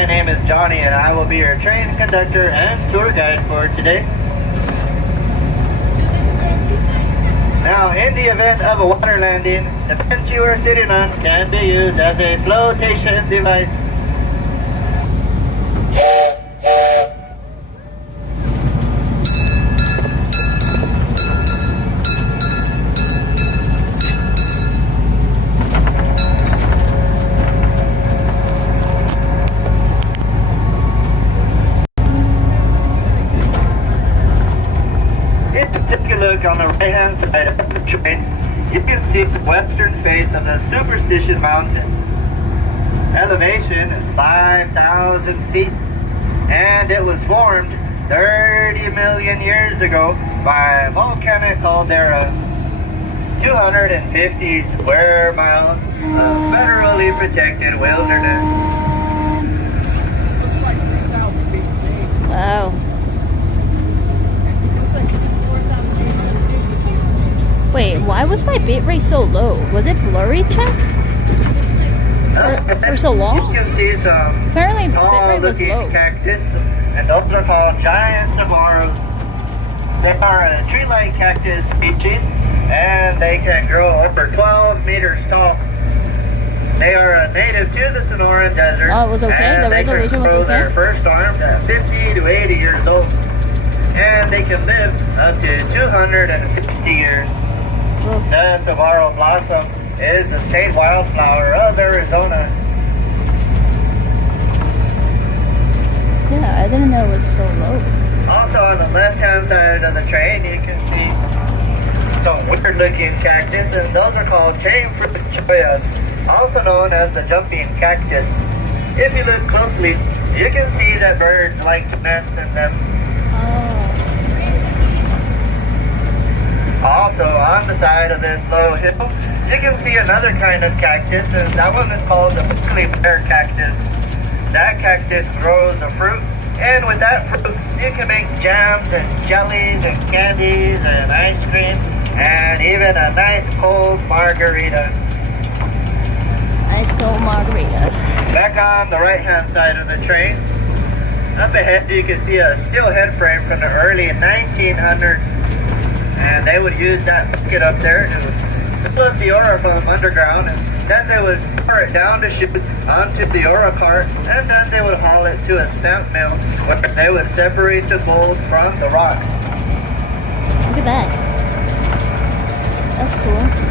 my name is Johnny and I will be your train conductor and tour guide for today. Now, in the event of a water landing, the bench you are sitting on can be used as a flotation device. Take a look on the right-hand side of the train. You can see the western face of the Superstition Mountain. Elevation is 5,000 feet, and it was formed 30 million years ago by a volcanic caldera. 250 square miles of federally protected wilderness. Wow. Wait, why was my bitrate so low? Was it blurry, chat? For so long? You can see some Apparently bitrate was low. cactus, and those are called giant saguaros. They are a tree-like cactus species, and they can grow over 12 meters tall. They are native to the Sonoran Desert. Oh, it was okay? And The they can resolution was grow okay? their first arms at 50 to 80 years old, and they can live up to 250 years. The saguaro blossom is the state wildflower of Arizona. Yeah, I didn't know it was so low. Also on the left-hand side of the train, you can see some weird-looking cactus, and those are called chain fruit choyas, also known as the jumping cactus. If you look closely, you can see that birds like to nest in them. Also, on the side of this low hill, you can see another kind of cactus, and that one is called the prickly pear cactus. That cactus grows a fruit, and with that fruit, you can make jams and jellies and candies and ice cream, and even a nice cold margarita. Ice cold margarita. Back on the right-hand side of the train, up ahead you can see a steel head frame from the early 1900s. And they would use that bucket up there to fill up the ore from underground, and then they would pour it down the chute onto the ore cart, and then they would haul it to a stamp mill where they would separate the gold from the rocks. Look at that. That's cool.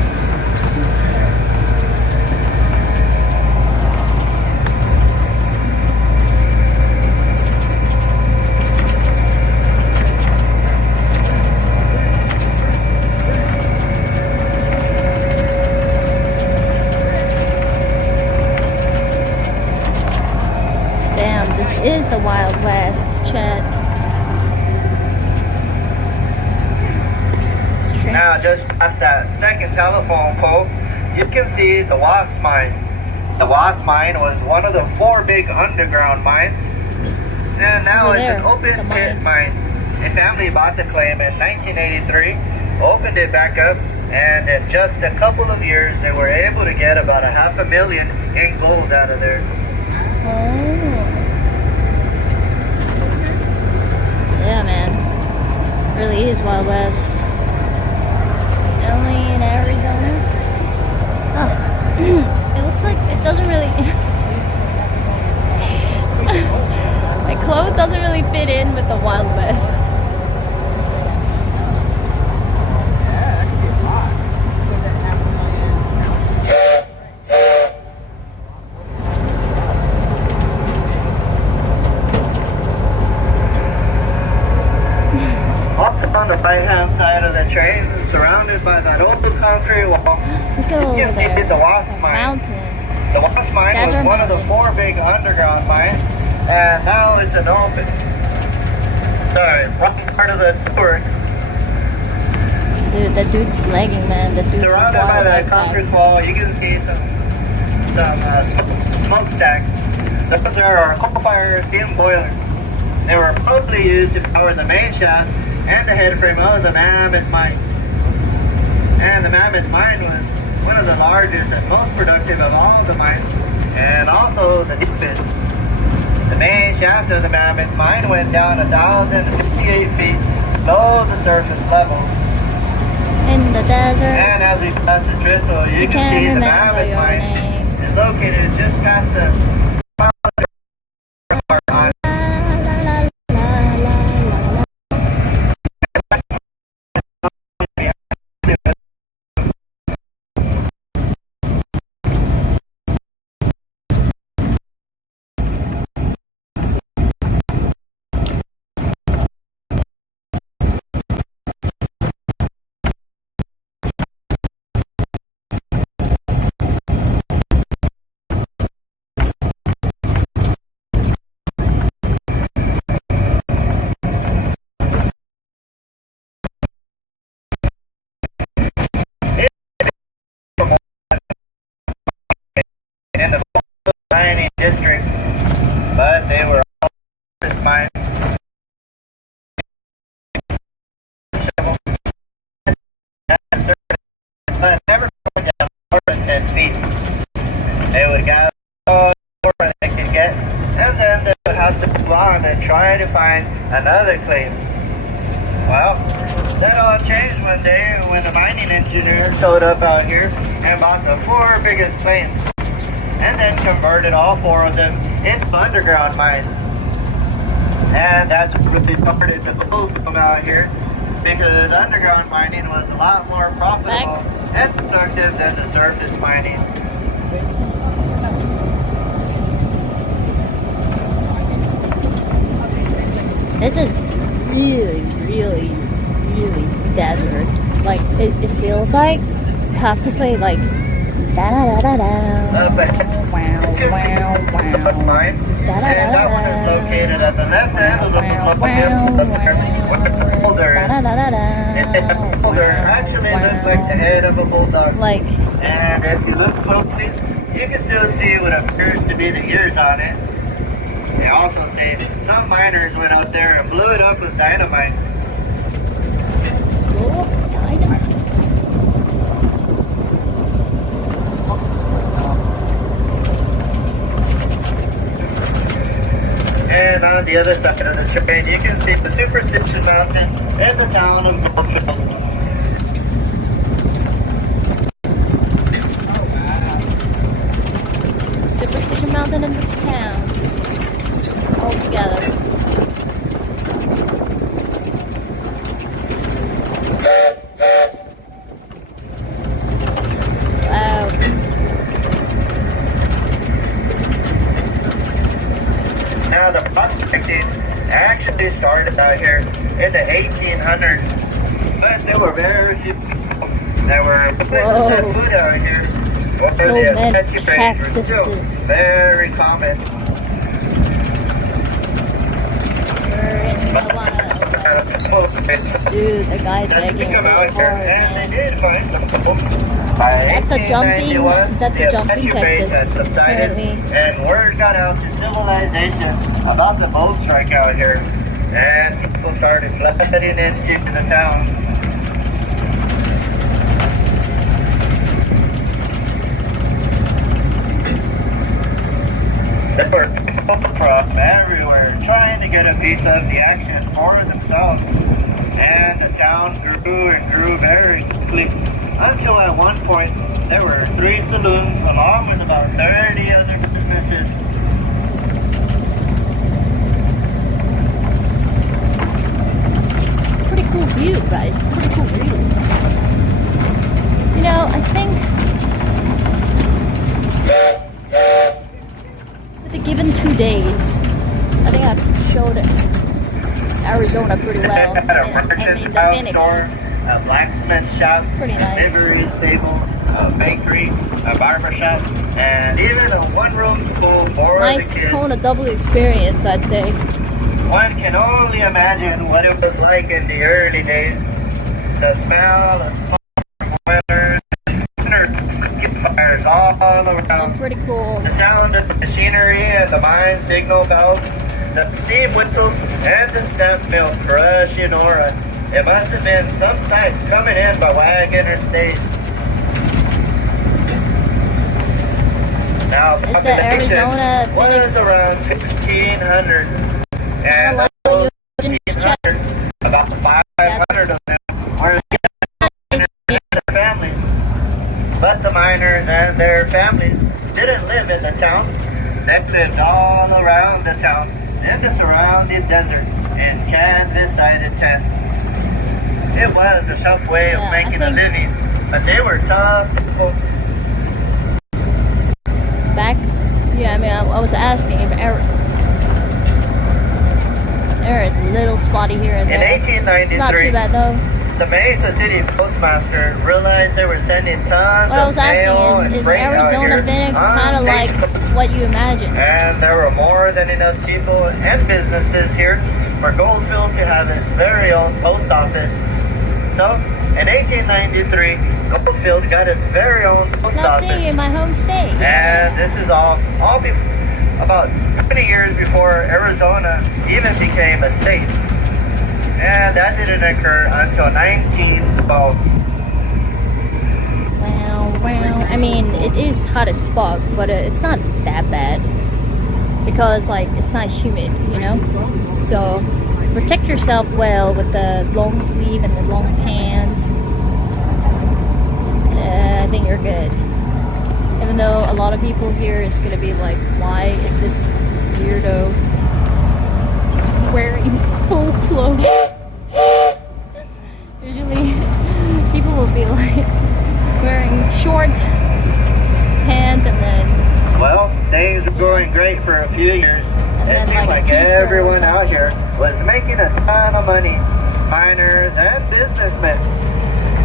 Is the Wild West, chat. Now, just past that second telephone pole, you can see the Wasp Mine. The Wasp Mine was one of the 4 big underground mines, and now it's an open pit mine. A family bought the claim in 1983, opened it back up, and in just a couple of years, they were able to get about 500,000 in gold out of there. Oh. Yeah, man. It really is Wild West. Only in Arizona. Oh. It looks like it doesn't really... My clothes doesn't really fit in with the Wild West. On the right-hand side of the train, surrounded by that old concrete wall, you can see the Wasp Mine. Mountain. The Wasp Mine was one of the 4 big underground mines, and now it's an open. Sorry, wrong part of the tour. Dude, that dude's lagging, man. The dude's surrounded by that concrete wall, you can see some smokestacks. Those are coal-fired steam boilers. They were probably used to power the main shaft and the head frame of the Mammoth Mine. And the Mammoth Mine was one of the largest and most productive of all the mines, and also the deepest. shaft of the mammoth mine went down 1,058 feet below the surface level. In the desert. And as we pass the trestle, you can see the mammoth mine is located just past us. In the mining district, but they were all mines. But never going down more than 10 feet. They would gather all the more they could get, and then they would have to move on and try to find another claim. Well, that all changed one day when a mining engineer showed up out here and bought the 4 biggest claims, and then converted all 4 of them into underground mines. And that's really started the gold from out here, because underground mining was a lot more profitable and productive than the surface mining. This is really, really, really desert. Like, it feels like you have to play like da da da da da. Wow, wow, wow. Mine. And that one is located at the left end of the boulder. The boulder actually looks like the head of a bulldog. Like, and if you look closely, you can still see what appears to be the ears on it. They also say some miners went out there and blew it up with dynamite. oh, dynamite. And on the other side of the train, you can see the Superstition Mountain in the town of Gulfshore. Superstition Mountain in the town. All together. Wow. Now the prospecting actually started out here in the 1800s, but there were very few people that were putting that food out here. Well, So the many sketchy berries were still cactuses. very common. We're in the wild. Dude, the guy's begging Come for out here, more, and they man. did find some. That's a jumping cactus, subsided, apparently. and word got out to civilization about the boat strike out here, and people started flooding into the town. There were people from everywhere trying to get a piece of the action for themselves, and the town grew and grew very quickly, until at one point there were 3 saloons along with about 30 other businesses. Pretty cool view, guys. Pretty cool view. You know, I think with the given 2 days, I think I've showed Arizona pretty well. They had a merchant's the house Phoenix. store, a blacksmith shop, Pretty nice. livery stable, a bakery, a barber shop, and even a one-room school for Nice the kids. Kona W experience, I'd say. One can only imagine what it was like in the early days. The smell of smoke, boilers, fires all around. Pretty cool. The sound of the machinery and the mine signal bells, the steam whistles, and the stamp mill crushing ore. It must have been some sight coming in by wagon or stage. Now, It's the population Arizona was Phoenix. around 1,500. And Like of what those you just checked. 1,500, about 500 of them were their families. But the miners and their families didn't live in the town. They lived all around the town in the surrounding desert in canvas-sided tents. It was a tough way of making a living, but they were tough people. Back, yeah, I mean, I was asking if there is a little spotty here and In there. 1893, Not too bad though. the Mesa City postmaster realized they were sending tons What I of was mail asking and is freight out Arizona here Phoenix on kind of like Facebook. what you imagine? And there were more than enough people and businesses here for Goldfield to have its very own post office. So, in 1893, Goldfield got its very own post Not office. seeing you in my home state. And this is all about 20 years before Arizona even became a state. And that didn't occur until 1912. Wow. I mean, it is hot as fuck, but it's not that bad. Because, like, it's not humid, you know? So, protect yourself well with the long sleeve and the long pants. I think you're good. Even though a lot of people here is gonna be like, why is this weirdo wearing full clothes? Usually people will be like wearing short pants and then Well, things were going great for a few years. It seemed like everyone out here was making a ton of money, miners and businessmen.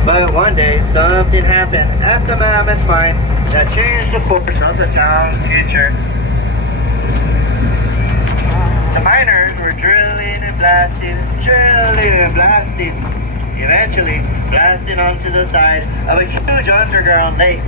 But one day, something happened at the Mammoth Mine that changed the course of the town's future. The miners were drilling and blasting, eventually blasting onto the side of a huge underground lake,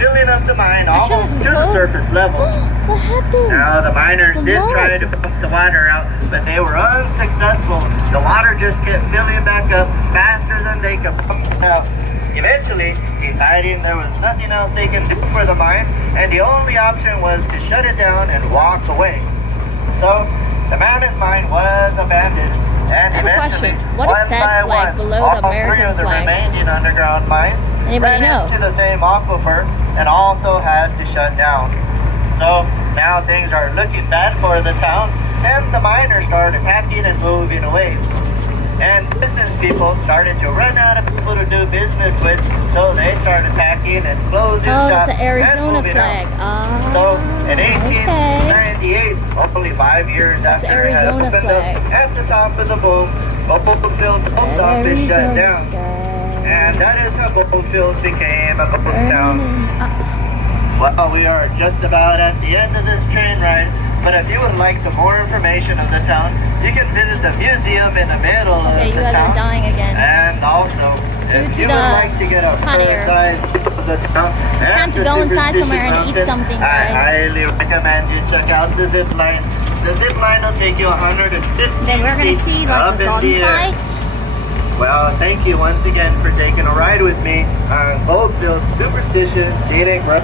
filling up the mine almost to the surface level. What happened? Now, the miners did try to pump the water out, but they were unsuccessful. The water just kept filling back up faster than they could pump it out. Eventually, deciding there was nothing else they could do for the mine, and the only option was to shut it down and walk away. So, the Mammoth Mine was abandoned, and I have a eventually, question. What is one that by flag one, below all the American three of the flag? remaining underground mines Anybody ran know? into the same aquifer and also had to shut down. So now things are looking bad for the town, and the miners started packing and moving away. And business people started to run out of people to do business with, so they started packing and closing Oh, shops that's the and Arizona moving flag. out. So in 1898, only 5 years That's after it had Arizona opened flag. up at the top of the boom, Goldfield post office shut down. And that is how Goldfield became a ghost town. Well, we are just about at the end of this train ride, but if you would like some more information of the town, you can visit the museum in the middle of Okay, you the guys are town. dying again. And also, if Due to you the would like to get a hot air. full size of the town, It's time to go inside somewhere and eat something, I guys. highly recommend you check out the zip line. The zip line will take you 150 Then we're gonna feet see up like a in the air. gunfight. Well, thank you once again for taking a ride with me on Goldfield Superstition Scenic Road.